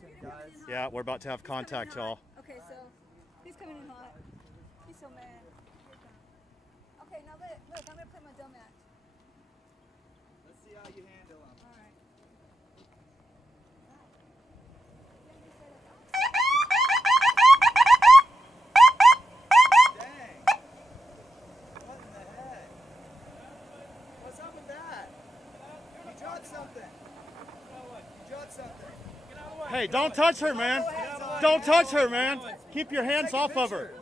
Yeah. Yeah, we're about to have contact, y'all. Okay, so he's coming in hot. He's so mad. Okay, now look, I'm gonna play my dumb act. Let's see how you handle him. All right. Dang. What in the heck? What's up with that? You dropped something. You dropped something. Hey, don't touch her, man. Don't touch her, man. Keep your hands off of her.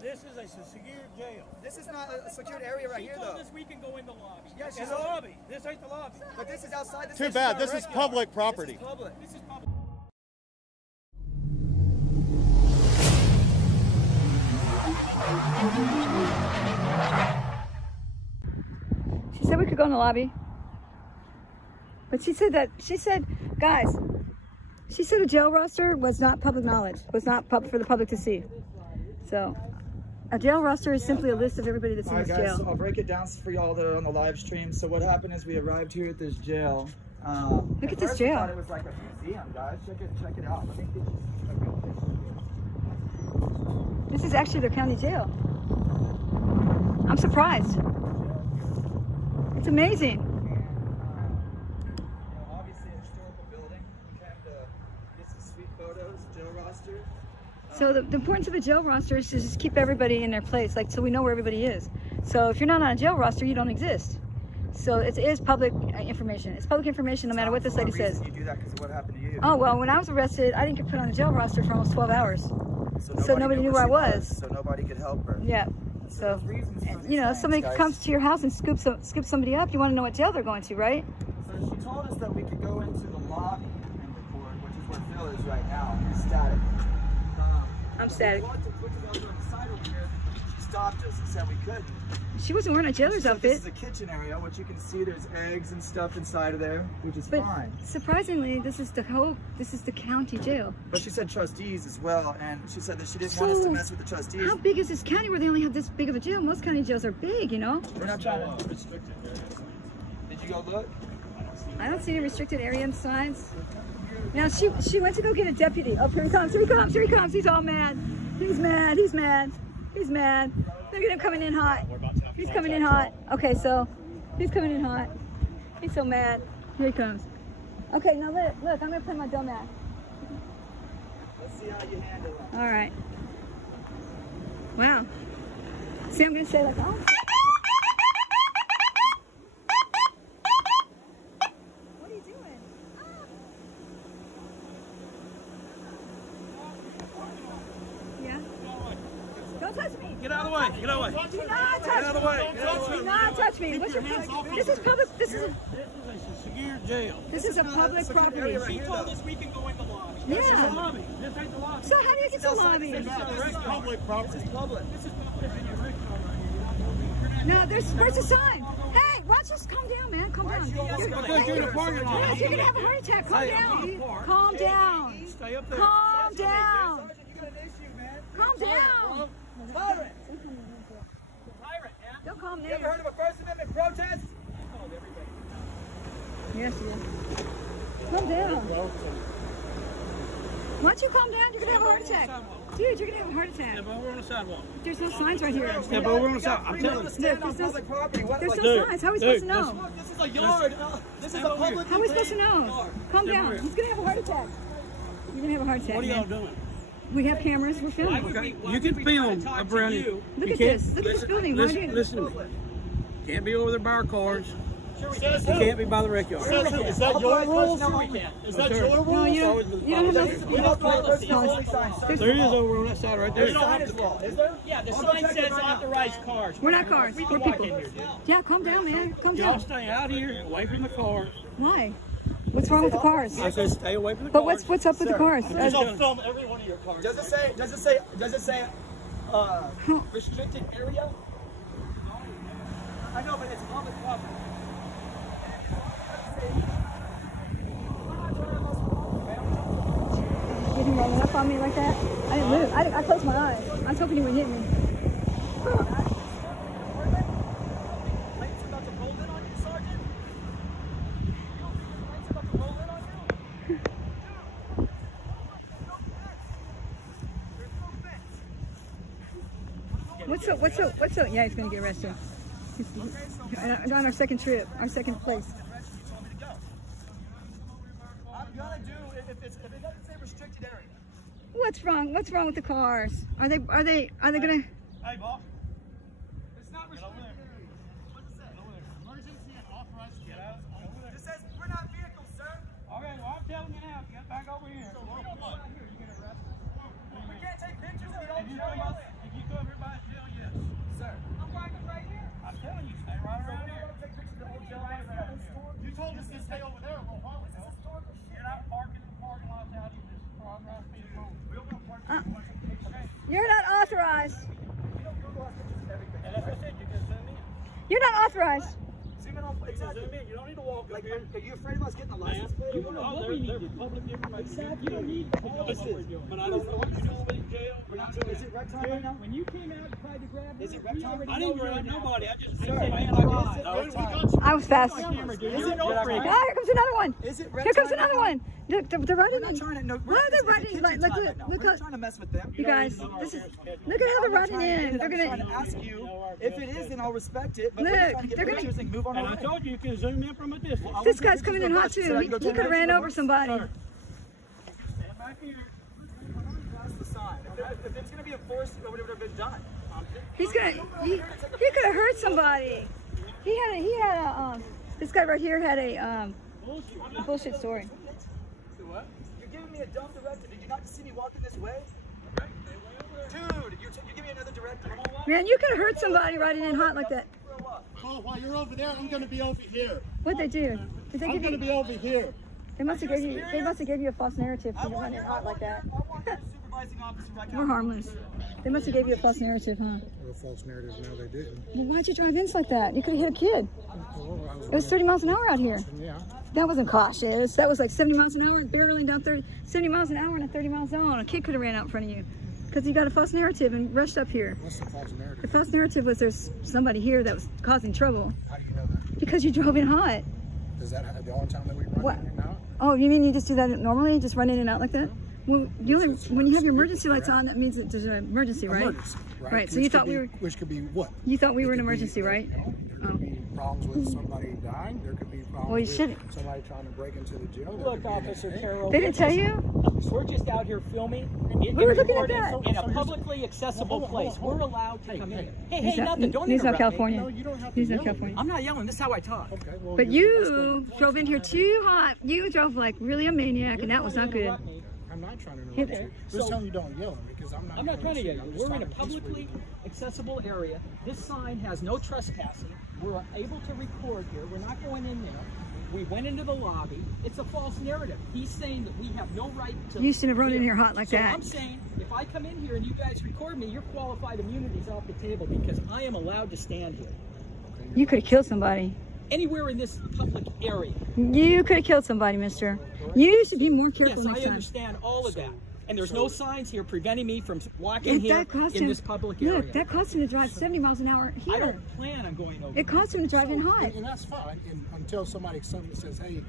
This is a secure jail. This is not a secured area right here, though. This we can go in the lobby. Yeah, in the lobby. This ain't the lobby. But this is outside. Too bad. This is public property. This is public. This is public. She said we could go in the lobby. But she said, guys, she said a jail roster was not public knowledge, was not for the public to see. So, a jail roster is simply a list of everybody that's in this jail. So I'll break it down for y'all that are on the live stream. So what happened is we arrived here at this jail. Look at this jail. I thought it was like a museum, guys. Check it out. I think this is a real picture. This is actually their county jail. I'm surprised. It's amazing. Obviously a historical building. We came to get some sweet photos, jail roster. So the importance of a jail roster is to just keep everybody in their place, like so we know where everybody is. So if you're not on a jail roster, you don't exist. So it is public information. It's public information no matter what this lady says. You do that because of what happened to you. Oh, well, when I was arrested, I didn't get put on a jail roster for almost 12 hours. So nobody knew where I was. So nobody could help her. Yeah. So, you know, somebody comes to your house and scoops somebody up. You want to know what jail they're going to, right? So she told us that we could go into the lobby and record, which is where Phil is right now. He's static. I'm static. We wanted to put it on the side over here. She stopped us and said we couldn't. She wasn't wearing a jailer's outfit. This is a kitchen area, which you can see there's eggs and stuff inside of there, which is fine. Surprisingly, this is the county jail. But she said trustees as well, and she said that she didn't want us to mess with the trustees. How big is this county where they only have this big of a jail? Most county jails are big, you know? We're not trying to restrict it. Did you go look? I don't see any restricted area signs. Now she went to go get a deputy. Oh, here he comes, here he comes, here he comes. He's all mad. He's mad, he's mad, he's mad. Look at him coming in hot. He's coming in hot. Okay, so he's coming in hot. He's so mad. Here he comes. Okay, now look, I'm gonna play my dumb act. Let's see how you handle it. All right. Wow. See, I'm gonna say like, oh. What are you doing? Yeah. Don't touch me. Get out of the way. Get out of the way. Do not touch me. Get out of the way. Get out of the way. Do not touch me. What's your problem? This is public. This is a secure jail. This is a public property. She told us we can go in the lobby. Yeah. This is the lobby. This ain't the lobby. So how do you get to the lobby? This is public property. This is public. This is public. No, where's the sign? Hey, watch us. Calm down, man. Calm down. Because you're in a parking lot. Yes, you're gonna have a heart attack. Calm down. Calm down. Stay up there. Calm down. Sergeant, you got an issue, man. Calm down. Tyrant. Tyrant, yeah? Don't call me. You ever heard of a First Amendment protest? Yes, yes. Calm down. Why don't you calm down? You're gonna have a heart attack. Dude, you're gonna have a heart attack. Yeah, but we're on the sidewalk. There's no signs right here. Yeah, but we're on the sidewalk. I'm telling you. Stand on public property. There's no signs. How are we supposed to know? This is a yard. This is a public. How are we supposed to know? Calm down. He's gonna have a heart attack. You're gonna have a heart attack. What are y'all man. doing? We have cameras. We're filming. Okay, you can film up around here. Look at this. Look at this building. What are you doing? Listen to me. Can't be over there by our cars. You can't be by the rec yard. Is that your rules? Is that your rules? No, you don't have no. There is over on that side right there. Yeah, the sign says authorized cars. We're not cars. We're people. Yeah, calm down, man. Calm Y'all down. stay out here, away from the cars. Why? What's wrong with the cars? I said stay away from the But cars. what's up with the cars? I'll film every one of your cars. Does it say restricted area? I know, but it's public property. Did he roll up on me like that? I didn't move. I closed my eyes. I was hoping he would hit me. Lights about to roll in on you, Sergeant? You don't think the lights about to roll in on you? What's up? Yeah, he's gonna get arrested. He's on our second trip, our second place. I'm gonna do if it doesn't say restricted area. What's wrong? What's wrong with the cars? Are they gonna? Hey, boss. It's not restricted area. What's it say? Emergency and authorized get out. It says we're not vehicles, sir. Okay, well, I'm telling you now, get back over here. So we don't want here. You get arrested. We can't take pictures if you don't If you show come us. up, if you come here by jail, yes. Sir, I'm walking right here. I'm telling you, stay right around here. Take pictures of the whole jail right around here. You told us to stay over there a little while ago. You're not parking in the parking lot out here. This is authorized for you to move. We'll go park. You're not authorized. And that's what I said, you can zoom in. You're not authorized. Zoom in on You can zoom in. You don't need to walk up Like, here. are you afraid of us getting a license plate? You know what we need to do. Public information. You don't need to know what we're doing. But I don't know what you're doing with jail. We're not doing Is it rec time right now? When you came out and tried to grab Is it rec time? I didn't grab nobody. I just said, Sir, man, is I got it it. rec time? I was fast. Camera, dude. Is You're it no rec freak. time? Ah, here comes another one. Is it rec Here comes time another right one. Look, they're running We're not in. trying to know. Why are they It's running? kitchen Like, time look, right now. look, We're not trying to mess with them. you guys, this is, look at how they're running in. They're I'm trying to gonna, ask you if it is, then I'll respect it. But Look, we're just trying to get they're gonna- pictures and move on And our I way. told you, you can zoom in from a distance. this guy's coming in hot too. He could have ran over somebody. Stand back here. That's the sign. If it's going to be enforced, it would have been done. He could have hurt somebody. He had a this guy right here had a bullshit story. You're giving me a dumb directive. Did you not just see me walking this way? Dude, you're giving me another directive. Man, you could have hurt somebody riding in hot like that. Oh, while you're over there, I'm going to be over here. What'd they do? Did they I'm give going to you? be over here. They must have gave you a false narrative I for want running your hot like that. supervising officer right now. We're harmless. They must have gave you a false narrative, huh? A false narrative. No, they didn't. Well, why'd you drive in like that? You could have hit a kid. It was 30 miles an hour out here. Yeah. That wasn't cautious. That was like 70 miles an hour, barreling down 70 miles an hour in a 30 mile zone. A kid could have ran out in front of you because you got a false narrative and rushed up here. What's the false The narrative? false narrative was there's somebody here that was causing trouble How do you know that? because you drove in hot. Is that the only time that we run What? in and out? Oh, you mean you just do that normally? Just run in and out like that? Well, you only, when you have your emergency lights on, that means that there's an emergency, right? Emergency, right? Right. So Which you could thought we were. Which could be what? You thought we were It an could be, emergency, right? You know, there could be problems with somebody dying. There could be problems Well, you with shouldn't. somebody trying to break into the jail. There Look, could be Officer an- Carroll. They didn't tell you? We're just out here filming We were looking at that. in a publicly accessible place. We're allowed to come in. Hey, He's not, nothing. Don't he's not interrupt California. No, you don't have to He's not yell at me. California. I'm not yelling. This is how I talk. Okay, well, But you're you drove in here too hot. You drove like really a maniac, and that was not good. I'm not trying to Hey, interrupt you. Just so- tell me don't yell at me because I'm not. I'm not trying to yell yell. at you. I'm just We're in a talking peacefully publicly accessible area. This sign has no trespassing. We're able to record here. We're not going in there. We went into the lobby. It's a false narrative. He's saying that we have no right to. You shouldn't have run in here hot like so that. I'm saying if I come in here and you guys record me, your qualified immunity's off the table because I am allowed to stand here. You could have killed somebody. Anywhere in this public area. You could have killed somebody, mister. You should be more careful Yes, next I time. understand all of that. And there's no signs here preventing me from walking here in this public area. Look, that cost him to drive 70 miles an hour I here. don't plan on going over. It cost him to drive in hot. And that's fine. And until somebody says, "Hey,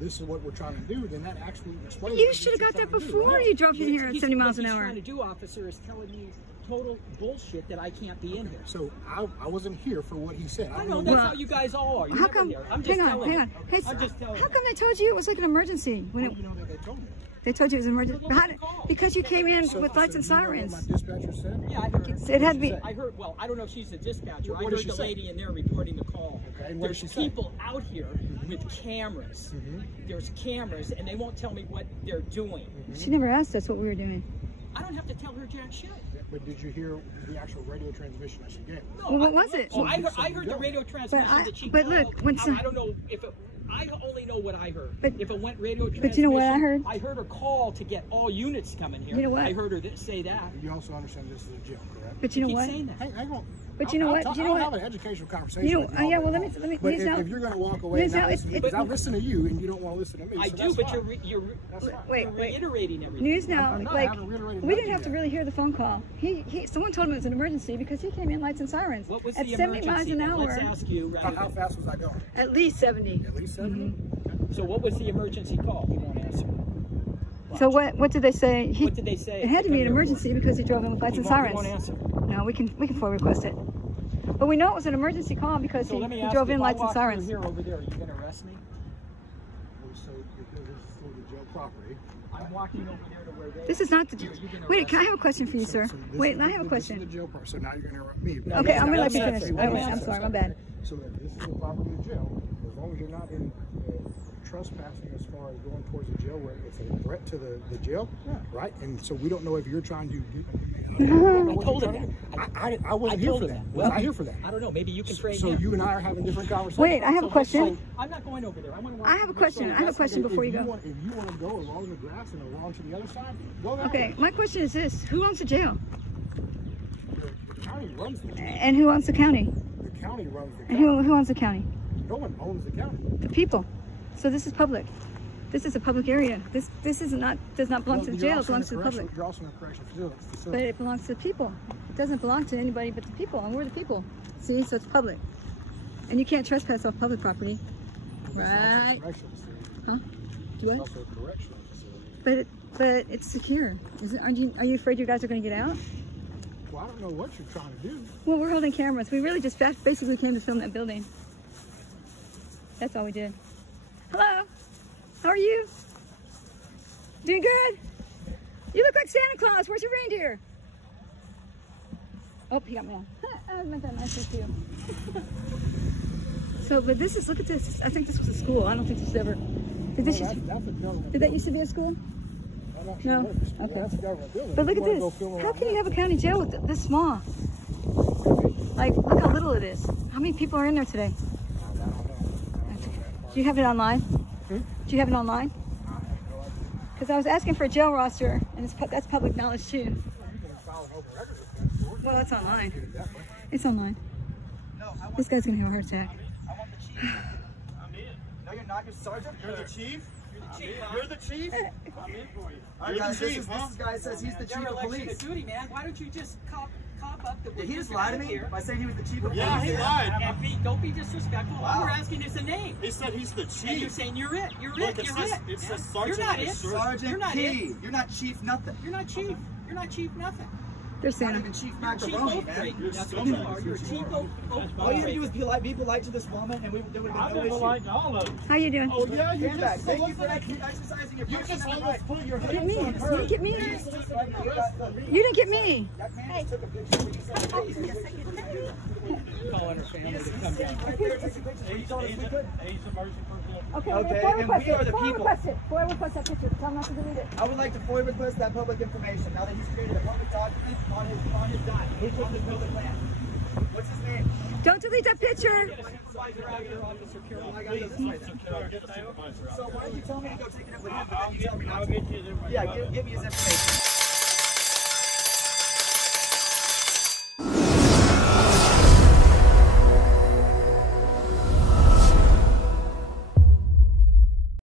this is what we're trying to do," then that actually explains. You what should have you're got that trying to do, before right? you drove in here at 70 miles an What hour. he's trying to do, officer, is telling me total bullshit that I can't be in here. So I wasn't here for what he said. I don't know know that's Well, how you guys all are. You're How never come? here. I'm just Hang on, telling hang on. you. Hey, I'm just telling how you. come they told you it was like an emergency when How do you know that they told me? they told you it was an emergency? Well, How what's the call? because you came in So- with lights so and you know what sirens. my dispatcher said? Yeah, I heard. It had to be. I heard. Well, I don't know if she's the dispatcher. What I did heard she the say? lady in there reporting the call. Okay, and what did There's she say? people out here with cameras. There's cameras, and they won't tell me what they're doing. She never asked us what we were doing. I don't have to tell her jack shit. But did you hear the actual radio transmission that she gave? No, Well, what was it? Oh, I heard the radio transmission that she but called. look, when I don't know if it. I only know what I heard. But- if it went radio transmission, but you know what I heard? I heard her call to get all units coming here. You know what? I heard her say that. You also understand this is a jail, correct? But you know Keep what? saying that. Hang on. But you know what? I'll You know have what? an educational conversation. You know, with you yeah. all Well, day let me. long. But News now. if you're going to walk away, News and now, not listen, because I listen to you and you don't want to listen to me. I so do, that's but fine. you're Wait. reiterating everything. News now, I'm not. I like haven't reiterated we didn't nothing have to yet. really hear the phone call. Someone told him it was an emergency because he came in lights and sirens What was at the 70 miles emergency? an then? hour. Let's ask you. How fast was I going? At least 70. At least 70? So what was the emergency call? You won't answer. So what did they say? What did they say? It had to be an emergency because he drove in with lights and sirens. He won't answer. No, we can FOIA request it. But we know it was an emergency call because So let me he ask drove you, in if I lights and walk through sirens. here over there, are you going to arrest me? So because this is for the jail property. I'm walking over there to where they. This is not the. Wait, can I have a question for you, sir? So this Wait, is I have a This question. is the jail part. So now you're going to interrupt me. Okay, I'm gonna let you Let me finish. answer. I'm sorry, my bad. So this is the property of jail. As long as you're not in trespassing as far as going towards the jail where it's a threat to the jail, right? And so we don't know if you're trying to get... I told him that. I wasn't here for that. Was I here for that? I don't know. Maybe you can trade So him. you and I are having different conversations. Wait, I have a question. I'm not going over there. I want to walk. I have a question. I have a question before you go. If you want to go along the grass and along to the other side, go that Okay, way. my question is this: who owns the jail? The county runs the jail. And who owns the county? The county runs the And county. who owns the county? No one owns the county. The people. So this is public. This is a public area. This does not belong to the jail. It belongs to the public. You're also in a correctional facility. But it belongs to the people. It doesn't belong to anybody but the people, and we're the people. See, so it's public. And you can't trespass off public property. Right? Huh? Do It's what? also a correctional facility. But it's secure. Are you afraid you guys are going to get out? Well, I don't know what you're trying to do. Well, we're holding cameras. We really just basically came to film that building. That's all we did. Hello. How are you? Doing good? You look like Santa Claus. Where's your reindeer? Oh, he got me on. I meant that nicely too. So, but this is, look at this. I think this was a school. I don't think this was ever. Did this That's a government did that used to be a school? I'm not No. sure what it is. Okay. That's a government building. But look If at you wanna go this. film How around can you that, have a county jail with this small? Like, look how little it is. How many people are in there today? I don't know. Do you have it online? Hmm? Do you have it online? Because I was asking for a jail roster, and that's public knowledge too. You can file an open record request. Well, that's online. Get it that way. It's online. No, I want This guy's gonna have a heart attack. I want the chief. No, you're not. You're sergeant. You're the chief? You're the chief? I'm in for you. All right, You're the guys, chief, huh? this guy says he's the chief Your of election police. to duty, man. Why don't you just cop up that Did he just we're lie to out me here? by saying he was the chief of Yeah, police? he lied. And don't be disrespectful. All Wow. we're asking is a name. He said he's the And you're chief. saying you're it. You're Look, it. it You're says- it. it says man. sergeant You're not on it. his shirt. Sergeant You're not P. it. You're not chief nothing. You're not chief. You're not chief nothing. There's Not Santa. even chief Chief macaroni, Oak man. Breaker. That's what you are. You're a chief Oak All you have to do Breaker. is be polite to this woman, and there would I've have been been no polite issue. to all of them. How you doing? Oh, yeah, you Stand back. just Thank you for exercising your You just First Amendment almost right. put your Get hands me. on You her. didn't get me. Right, you got the- You didn't get me. That man just took a picture when you said Calling her family to come down. right there, take a picture. He told us we couldn't. He's the mercy person. Okay, Okay, FOIA and we are the FOIA people. request it. FOIA request that picture. Tell him not to delete it. I would like to FOIA request that public information now that he's created a public document on his dime. On his public land. What's his name? Don't delete that picture. Supervisor out here, Officer Carroll. I got this right now. Get the supervisor out. So why don't you tell me to go take it up with him, but then you tell me not I'll to? get you there. Yeah, give me his information.